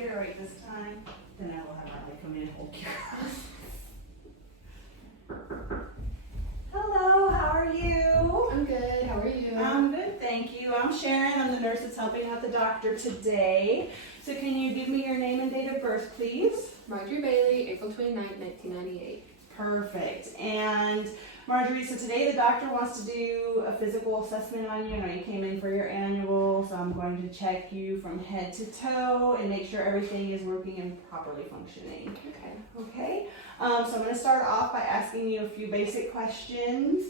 get it right this time, then I will have Riley come in and hold you. Hello, how are you? I'm good. How are you? I'm good, thank you. I'm Sharon. I'm the nurse that's helping out the doctor today. So can you give me your name and date of birth, please? Marjorie Bailey, April 29th, 1998. Perfect. And Marjorie, so today the doctor wants to do a physical assessment on you. I know you came in for your annual, so I'm going to check you from head to toe and make sure everything is working and properly functioning. Okay. Okay, so I'm going to start off by asking you a few basic questions.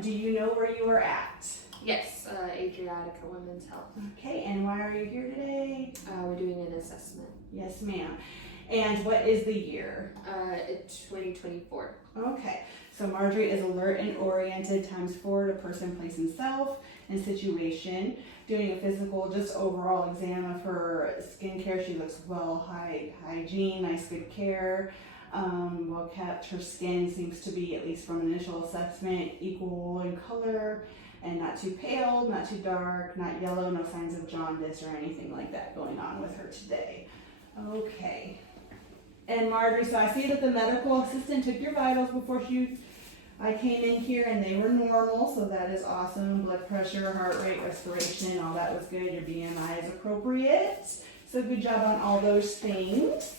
Do you know where you are at? Yes, Adriatica Women's Health. Okay, and why are you here today? We're doing an assessment. Yes, ma'am. And what is the year? 2024. Okay, so Marjorie is alert and oriented ×4 to person, place, and self and situation. Doing a physical, just overall exam of her skincare. She looks well, hygiene, nice, good care, well kept. Her skin seems to be, at least from initial assessment, equal in color and not too pale, not too dark, not yellow, no signs of jaundice or anything like that going on with her today. Okay. And Marjorie, so I see that the medical assistant took your vitals before I came in here and they were normal, so that is awesome. Blood pressure, heart rate, respiration, all that was good. Your BMI is appropriate. So good job on all those things.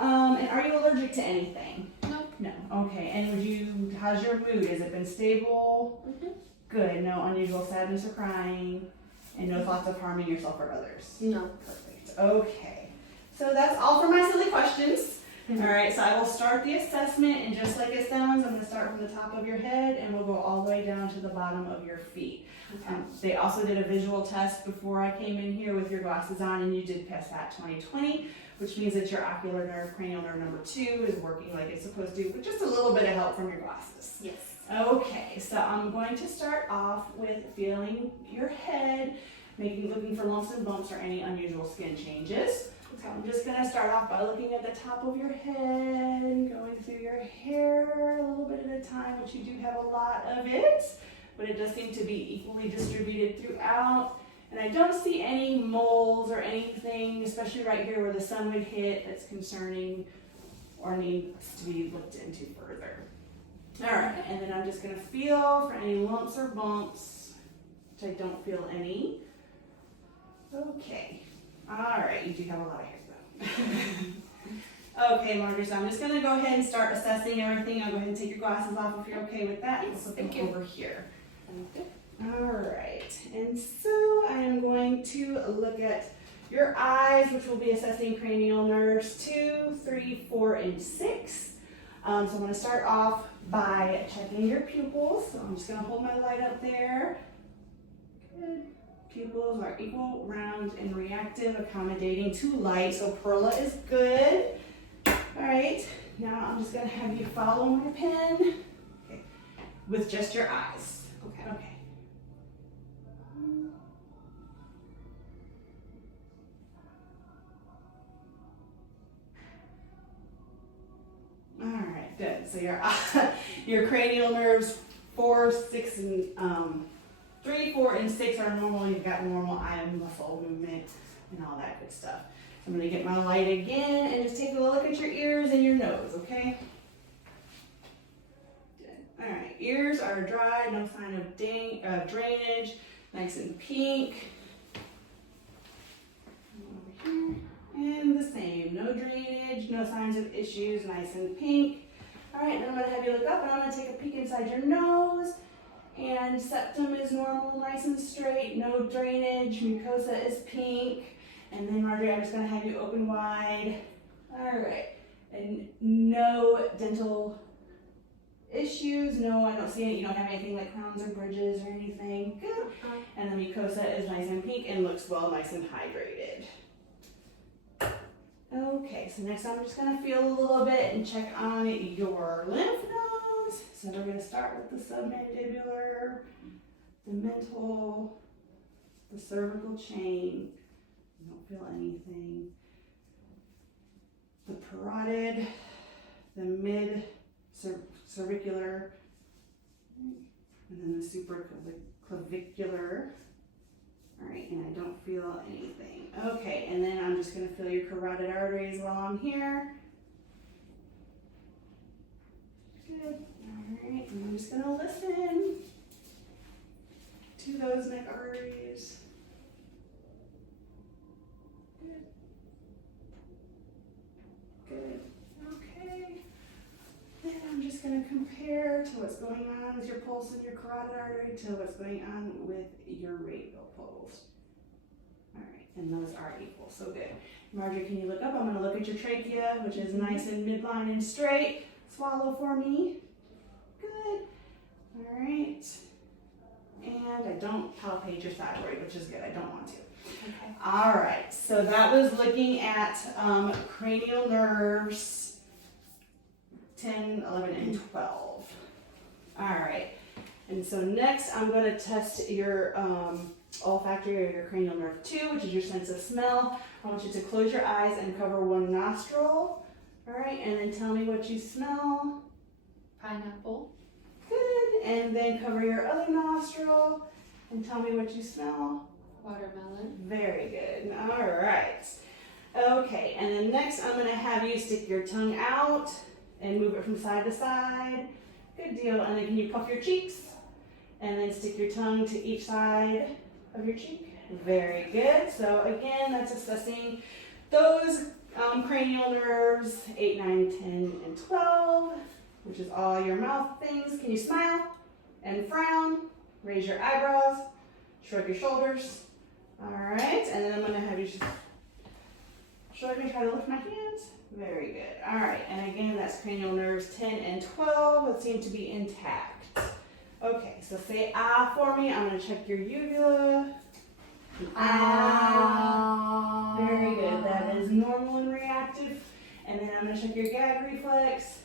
And are you allergic to anything? Nope. No. Okay. And how's your mood? Has it been stable? Mm-hmm. Good. No unusual sadness or crying, and no thoughts of harming yourself or others? No. Perfect. Okay. So that's all for my silly questions. All right, so I will start the assessment, and just like it sounds, I'm going to start from the top of your head, and we'll go all the way down to the bottom of your feet. Okay. They also did a visual test before I came in here with your glasses on, and you did pass that 20/20, which means that your ocular nerve, cranial nerve number 2 is working like it's supposed to, with just a little bit of help from your glasses. Yes. Okay, so I'm going to start off with feeling your head, looking for lumps and bumps or any unusual skin changes. So I'm just going to start off by looking at the top of your head and going through your hair a little bit at a time, which you do have a lot of it, but it does seem to be equally distributed throughout. And I don't see any moles or anything, especially right here where the sun would hit, that's concerning or needs to be looked into further. All right, and then I'm just going to feel for any lumps or bumps, which I don't feel any. Okay. All right, you do have a lot of hair though. Okay, Marjorie, so I'm just going to go ahead and start assessing everything. I'll go ahead and take your glasses off if you're okay with that. Yes, I'll put thank them you. over here. Okay. All right, and so I am going to look at your eyes, which will be assessing cranial nerves 2, 3, 4, and 6. So I'm going to start off by checking your pupils. So I'm just going to hold my light up there. Good. Pupils are equal, round, and reactive, accommodating to light. So Perla is good. All right, now I'm just going to have you follow my pen, okay, with just your eyes. Okay. Okay. All right, good. So your cranial nerves 4, 6, and 3, 4, and 6 are normal. You've got normal eye muscle movement and all that good stuff. So I'm going to get my light again and just take a look at your ears and your nose, okay? Good. All right, ears are dry, no sign of drainage, nice and pink. Over here. And the same, no drainage, no signs of issues, nice and pink. All right, then I'm going to have you look up and I'm going to take a peek inside your nose. And septum is normal, nice and straight, no drainage, mucosa is pink. And then Marjorie, I'm just gonna have you open wide. All right, and no dental issues, no, I don't see any, you don't have anything like crowns or bridges or anything, good. And the mucosa is nice and pink and looks well, nice and hydrated. Okay, so next I'm just gonna feel a little bit and check on your lymph nodes. So we're going to start with the submandibular, the mental, the cervical chain. I don't feel anything. The parotid, the mid cervicular, and then the supraclavicular. All right, and I don't feel anything. Okay, and then I'm just gonna feel your carotid arteries while I'm here. Good. Alright, and I'm just gonna listen to those neck arteries. Good. Good. Okay. Then I'm just going to compare to what's going on with your pulse and your carotid artery to what's going on with your radial pulse. Alright, and those are equal, so good. Marjorie, can you look up? I'm going to look at your trachea, which is nice and midline and straight. Swallow for me. Good. Alright. And I don't palpate your thyroid, which is good. I don't want to. Okay. Alright, so that was looking at cranial nerves 10, 11, and 12. Alright, and so next I'm going to test your olfactory or your cranial nerve 2, which is your sense of smell. I want you to close your eyes and cover one nostril. Alright, and then tell me what you smell. Pineapple. Good, and then cover your other nostril and tell me what you smell. Watermelon. Very good. Alright. Okay, and then next I'm going to have you stick your tongue out and move it from side to side. Good deal. And then can you puff your cheeks? And then stick your tongue to each side of your cheek. Very good. So again, that's assessing those cranial nerves 8, 9, 10, and 12, which is all your mouth things. Can you smile and frown? Raise your eyebrows. Shrug your shoulders. All right. And then I'm going to have you shrug and try to lift my hands. Very good. All right, and again, that's cranial nerves 10 and 12 that seem to be intact. Okay, so say ah for me. I'm going to check your uvula. Ah. Very good. That is normal and reactive. And then I'm going to check your gag reflex.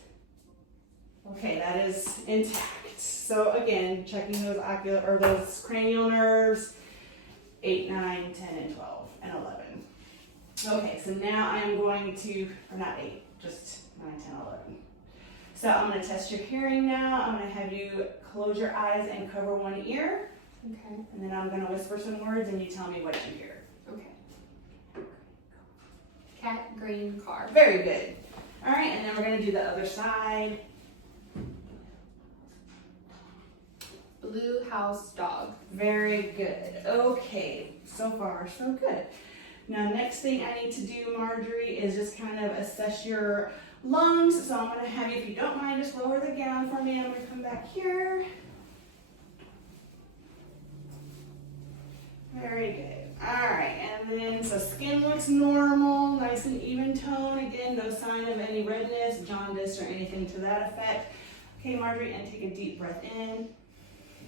Okay, that is intact. So again, checking those ocular or those cranial nerves 8, 9, 10, and 12, and 11. Okay, so now I'm going to, or not 8, just 9, 10, 11. So I'm going to test your hearing now. I'm going to have you close your eyes and cover one ear. Okay. And then I'm going to whisper some words and you tell me what you hear. Okay. Cat, green, car. Very good. All right, and then we're going to do the other side. Blue house, dog. Very good. Okay, so far so good. Now, next thing I need to do, Marjorie, is just kind of assess your lungs. So I'm going to have you, if you don't mind, just lower the gown for me. I'm going to come back here. Very good. All right, and then so skin looks normal, nice and even tone. Again, no sign of any redness, jaundice, or anything to that effect. Okay, Marjorie, and take a deep breath in.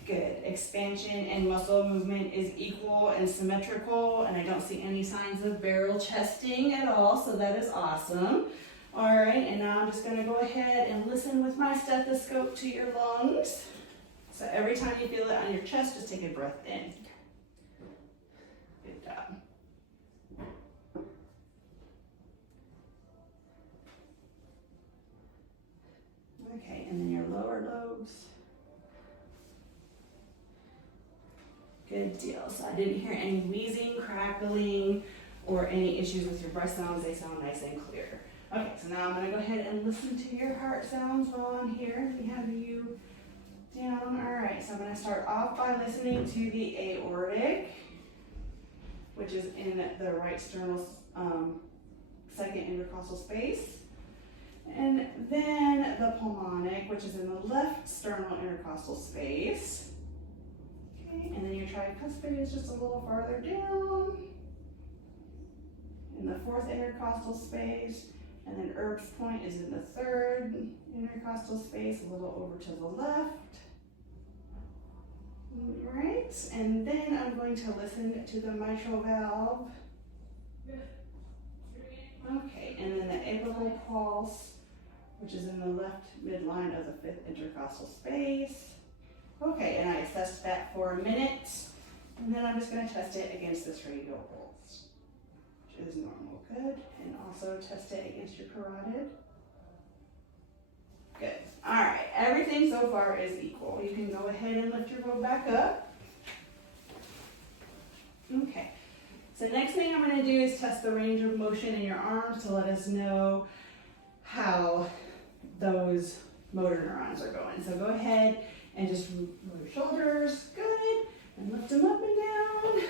Good. Expansion and muscle movement is equal and symmetrical, and I don't see any signs of barrel chesting at all, so that is awesome. All right, and now I'm just going to go ahead and listen with my stethoscope to your lungs. So every time you feel it on your chest, just take a breath in. Good job. Okay, and then your lower lobes. Good deal. So I didn't hear any wheezing, crackling, or any issues with your breath sounds. They sound nice and clear. Okay, so now I'm going to go ahead and listen to your heart sounds while I'm here. We have you down. All right, so I'm going to start off by listening to the aortic, which is in the right sternal second intercostal space. And then the pulmonic, which is in the left sternal intercostal space. Okay, and then your tricuspid is just a little farther down in the fourth intercostal space, and then Erb's point is in the third intercostal space, a little over to the left. All right, and then I'm going to listen to the mitral valve. Okay, and then the apical pulse, which is in the left midline of the fifth intercostal space. Okay, and I assessed that for a minute, and then I'm just going to test it against this radial pulse, which is normal. Good, and also test it against your carotid. Good. All right, everything so far is equal. You can go ahead and lift your boat back up. Okay, So next thing I'm gonna do is test the range of motion in your arms to let us know how those motor neurons are going. So go ahead and just move your shoulders, good, and lift them up and down.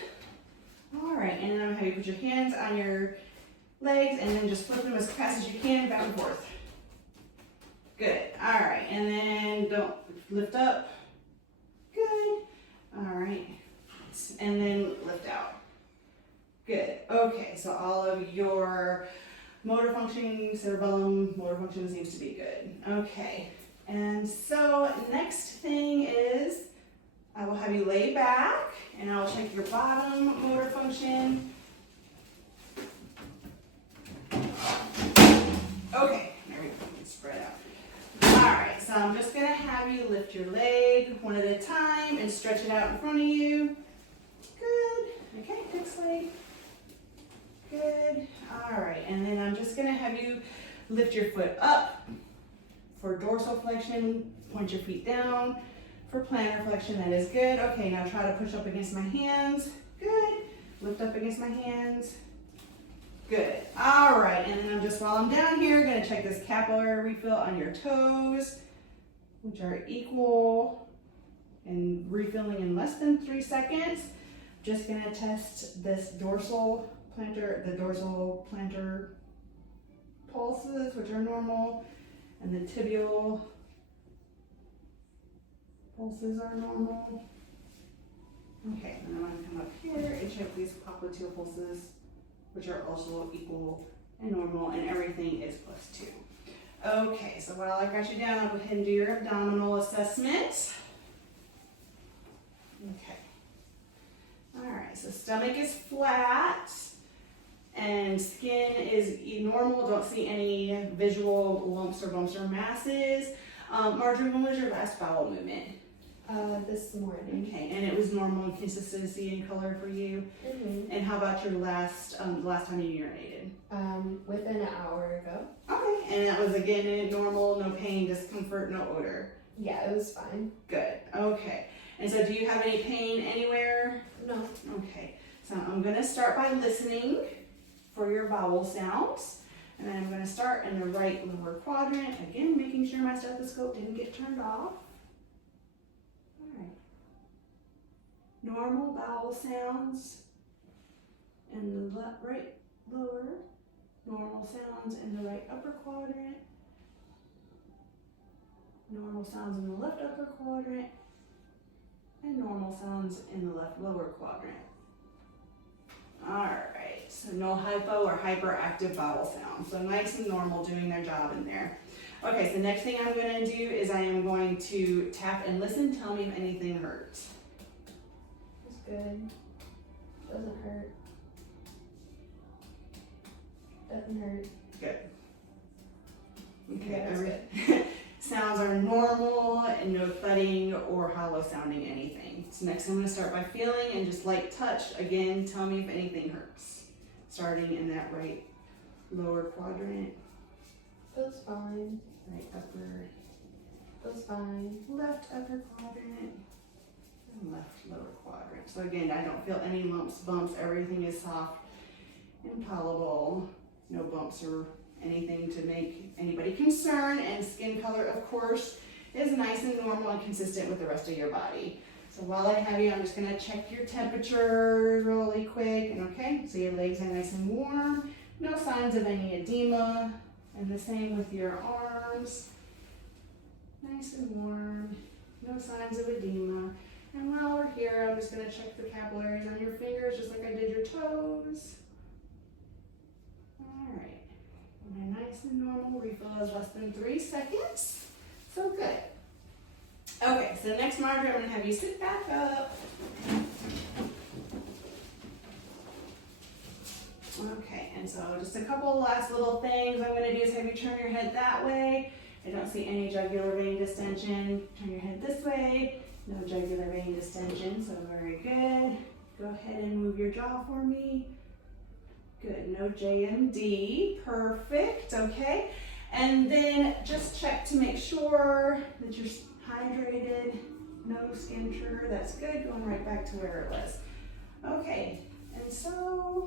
All right, and then I'm gonna have you put your hands on your legs and then just flip them as fast as you can back and forth. Good, all right, and then don't lift up, good, all right, and then lift out. Good, okay, so all of your motor functioning, cerebellum, motor function seems to be good. Okay, and so next thing is I will have you lay back and I'll check your bottom motor function. Okay, there we go, spread out. All right, so I'm just gonna have you lift your leg one at a time and stretch it out in front of you. Good, okay, fixed leg. Good, all right, and then I'm just gonna have you lift your foot up for dorsal flexion, point your feet down. For plantar flexion, that is good. Okay, now try to push up against my hands. Good, lift up against my hands. Good, all right, and then while I'm down here, gonna check this capillary refill on your toes, which are equal and refilling in less than 3 seconds. Just gonna test this the dorsal plantar pulses, which are normal, and the tibial pulses are normal. Okay, and I'm gonna come up here and check these popliteal pulses, which are also equal and normal, and everything is +2. Okay, so while I got you down, I'll go ahead and do your abdominal assessment. Okay. All right, so stomach is flat and skin is normal. Don't see any visual lumps or bumps or masses. Marjorie, when was your last bowel movement? This morning. Okay, and it was normal in consistency and color for you? Mm-hmm. And how about your the last time you urinated? Within an hour ago. Okay, and that was again normal, no pain, discomfort, no odor? Yeah, it was fine. Good, okay. And so do you have any pain anywhere? No. Okay, so I'm gonna start by listening for your vowel sounds. And then I'm gonna start in the right lower quadrant, again, making sure my stethoscope didn't get turned off. All right. Normal vowel sounds in the right lower, normal sounds in the right upper quadrant, normal sounds in the left upper quadrant, and normal sounds in the left lower quadrant. Alright, so no hypo or hyperactive vowel sounds. So nice and normal doing their job in there. Okay, so next thing I'm going to do is I am going to tap and listen. Tell me if anything hurts. It's good. Doesn't hurt. Doesn't hurt. Good. Okay, Yeah, that's good. Sounds are normal and no thudding or hollow sounding anything. So next I'm going to start by feeling and just light touch. Again, tell me if anything hurts. Starting in that right lower quadrant, Feels fine. right upper, Feels fine. left upper quadrant, and left lower quadrant. So again, I don't feel any lumps, bumps. Everything is soft and palatable. No bumps or anything to make anybody concerned, and skin color, of course, is nice and normal and consistent with the rest of your body. So while I have you, I'm just gonna check your temperature really quick, and okay, so your legs are nice and warm, no signs of any edema, and the same with your arms, nice and warm, no signs of edema. And while we're here, I'm just gonna check the capillaries on your fingers, just like I did your toes. All right. And nice and normal refill is less than 3 seconds. So good. Okay, so next, Marjorie, I'm gonna have you sit back up. Okay, and so just a couple last little things I'm gonna do is have you turn your head that way. I don't see any jugular vein distension. Turn your head this way. No jugular vein distension, so very good. Go ahead and move your jaw for me. Good, no JMD, perfect, okay. And then just check to make sure that you're hydrated, no skin trigger, that's good, going right back to where it was. Okay, and so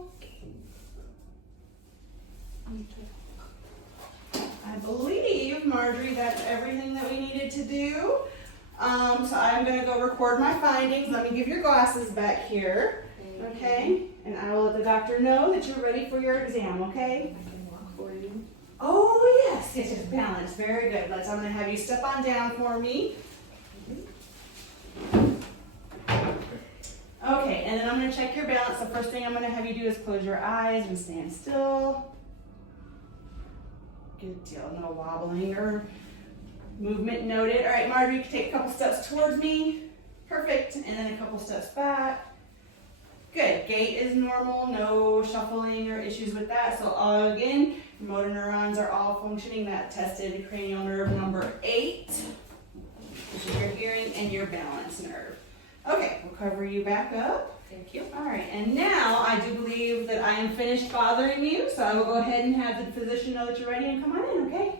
I believe, Marjorie, that's everything that we needed to do. So I'm gonna go record my findings. Let me give your glasses back here, okay? And I will let the doctor know that you're ready for your exam, okay? I can walk for you. Oh, yes, yes, yes, balance, very good. I'm gonna have you step on down for me. Okay, and then I'm gonna check your balance. The first thing I'm gonna have you do is close your eyes and stand still. Good deal, no wobbling or movement noted. All right, Marjorie, you can take a couple steps towards me. Perfect, and then a couple steps back. Good, gait is normal, no shuffling or issues with that. So again, motor neurons are all functioning. That tested cranial nerve number 8, which is your hearing and your balance nerve. Okay, we'll cover you back up. Thank you. All right, and now I do believe that I am finished bothering you, so I will go ahead and have the physician know that you're ready and come on in, okay?